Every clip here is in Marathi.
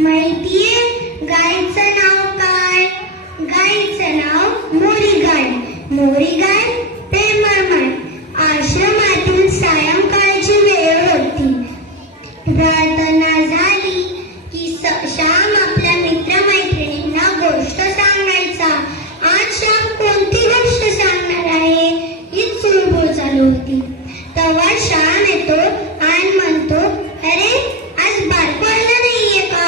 माहितीये गायचं नाव काय? गायचं नाव मोरी गाय. मोरी गाय प्रेमळ माय. आश्रमातील सायंकाळची वेळ होती. प्रार्थना झाली की श्याम आपल्या मित्रमैत्रिणींना गोष्ट सांगायचा. आज श्याम कोणती गोष्ट सांगणार आहे हीच चुळबुळ चालू होती. तेव्हा श्याम येतो आणि म्हणतो, अरे आज बारको आला नाहीये का?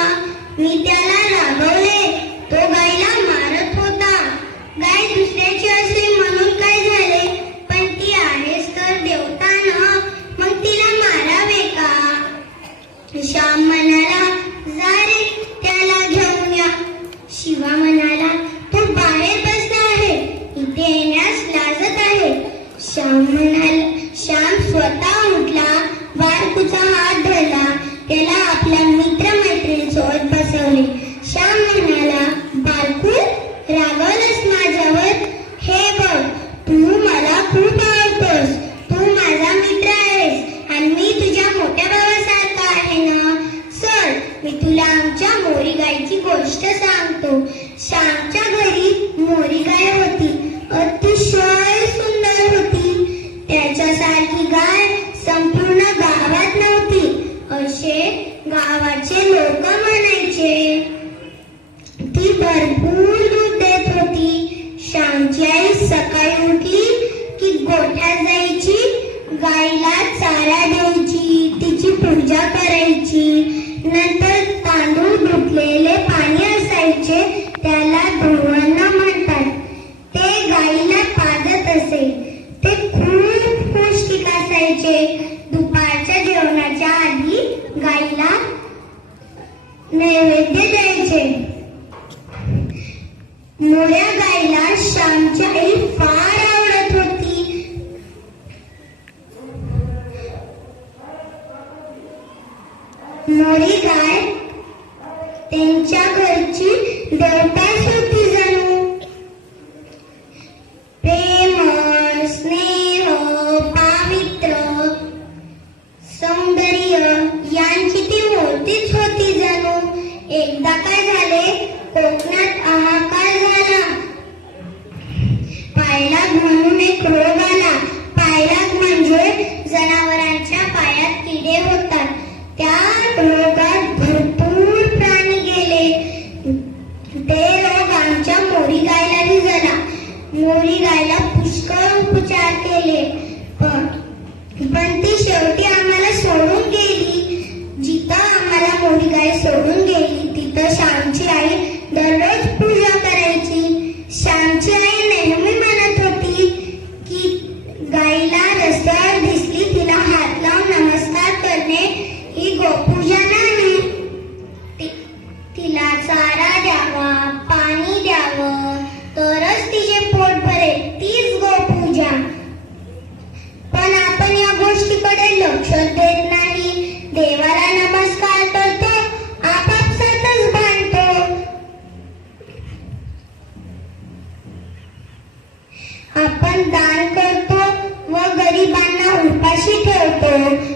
मी त्याला रागवले. तो गायला मारत होता. गाय दुसऱ्याची असली म्हणून काय झाले, पण ती आहेच तर देवता ना, मग तिला मारावे का? श्याम म्हणाला, जा रे त्याला घेऊन या. शिवा म्हणाला, तो बाहेर बसला आहे, इथे येण्यास लाजत आहे. श्याम स्वतः उठला, बारकूचा हात धरला, त्याला आपल्या मित्रमैत्रिणीसोबत बसवले. श्याम म्हणाला, बारकू, रागवलंस माझ्यावर? हे बघ, तू मला खूप आवडतोस. तू माझा मित्र आहेस आणि मी तुझ्या मोठ्या भावासारखा आहे ना. चल, मी तुला आमच्या मोरी गायची गोष्ट सांगतो. श्यामच्या घरी मोरी गाय होती. अतिशय सुंदर होती. त्याच्यासारखी गाय संपूर्ण गावात नव्हती, असे गावाचे लोक म्हणायचे. ती भरपूर दूध देत होती. श्यामची आई सकाळी उठली की गोठ्यात जायची, गायला चारा द्यायची, तिची पूजा करायची. नंतर तांदूळ धुतलेले पाणी असायचे, त्याला धुवणं म्हणतात, ते गायीला पाजत असे. ते खूप पौष्टिक असायचे. दुपारच्या जेवणाच्या आधी गायीला नैवेद्य द्यायचे. मोऱ्या गायीला श्यामची आई फार आवडत होती. मोरी गाय त्यांच्या घरची देवताच होती जणू. प्रेम, स्नेह, पावित्र्य, सौंदर्य यांची ती मूर्तीच होती जणू. एकदा काय झाले, कोकणात हाहाकार झाला. पायलाग म्हणून एक रोग आला. पायलाग म्हणजे जनावरांच्या पायात किडे होतात. त्या रोगात भरपूर प्राणी गेले. ते रोग आमच्या मोरी गायलाही झाला. मोरी गायला पुष्कळ उपचार केले, पण ती शेवटी आम्हाला सोडून गेली. जिथं आम्हाला मोरी गाय सोडून गेली तिथं श्यामची आई दररोज पूजा करायची. श्यामची आई नेहमी म्हणत होती की गायीला रस्त्यावर दिसली तिला हात लावून नमस्कार करणे ही गोपूजा नाही. तिला चारा द्यावा, पाणी द्यावं, तरच तिचे पोट भरेल, तीच गोपूजा. पण आपण या गोष्टीकडे लक्ष देत नाही. देवाला नमस्कार करतो, आपापसातच भांडतो. आपण दान करतो व गरिबांना उपाशी ठेवतो.